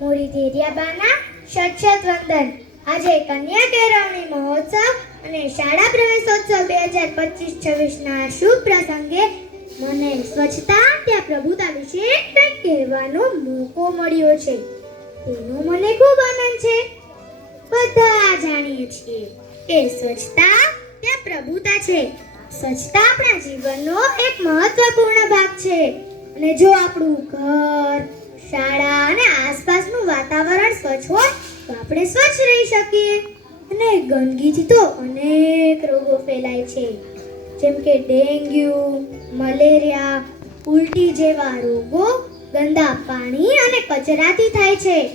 મોરી ધેરિયાબાના શત વંદન. આજે કન્યા કેળવણી મહોત્સવ અને શાળા પ્રવેશોત્સવ બે હજાર પચીસ છવ્વીસના શુભ પ્રસંગે મને સ્વચ્છતા ત્યાં પ્રભુતા વિશે કંઈક કહેવાનો મોકો મળ્યો છે. તેનો મને ખૂબ આનંદ છે. બધા જાણીએ છીએ કે સ્વચ્છતા ત્યાં પ્રભુતા છે. સ્વચ્છતા આપણા જીવનનો એક મહત્વપૂર્ણ ભાગ છે. અને જો આપણું ઘર સ્વચ્છ હોય તો આપણે સ્વચ્છ રહી શકીએ. અને ગંદકીથી તો અનેક રોગો ફેલાય છે. જેમ કે ડેન્ગ્યુ, મલેરિયા, ઉલટી જેવા રોગો ગંદા પાણી અને કચરાથી થાય છે.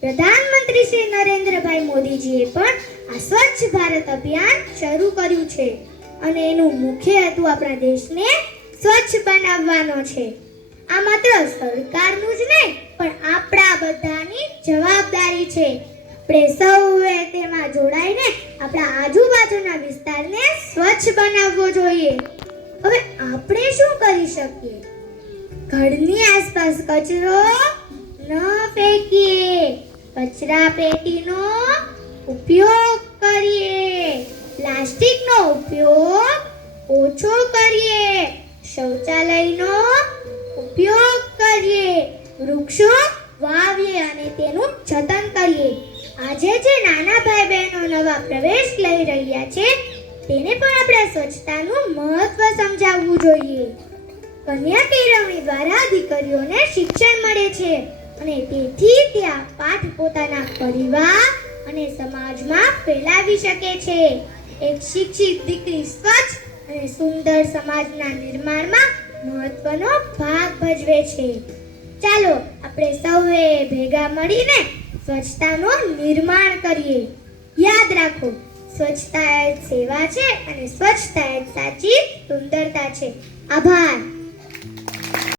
પ્રધાનમંત્રી શ્રી નરેન્દ્રભાઈ મોદીજીએ પણ આ સ્વચ્છ ભારત અભિયાન શરૂ કર્યું છે. અને એનું મુખ્ય હેતુ આપણા દેશને સ્વચ્છ બનાવવાનો છે. આ માત્ર સરકારનું જ નહીં પણ આપણા બધાની જવાબદારી છે. આપણે સૌએ તેમાં જોડાઈને આપણા આજુબાજુના વિસ્તારને સ્વચ્છ બનાવવો જોઈએ. હવે આપણે શું કરી શકીએ? ઘરની આસપાસ કચરો ન ફેંકીએ. કચરા પેટીનો ઉપયોગ કરીએ. પ્લાસ્ટિકનો ઉપયોગ ઓછો કરીએ. શૌચાલયનો વૃક્ષો, વાવીએ અને તેનું જતન કરીએ. આજે જે નાના ભાઈ બહેનો નવા પ્રવેશ લઈ રહ્યા છે, તેને પણ આપણે સ્વચ્છતાનું મહત્વ સમજાવવું જોઈએ. કન્યા કેળવણી દ્વારા દીકરીઓને શિક્ષણ મળે છે અને તેથી ત્યાં પાઠ પોતાના પરિવાર અને સમાજમાં ફેલાવી શકે છે. એક શિક્ષિત દીકરી સ્વચ્છ અને સુંદર સમાજના નિર્માણમાં મહત્વનો ભાગ ભજવે છે. ચાલો આપણે સૌએ ભેગા મળીને સ્વચ્છતાનું નિર્માણ કરીએ. યાદ રાખો, સ્વચ્છતા સેવા છે અને સ્વચ્છતા સાચી સુંદરતા છે. આભાર.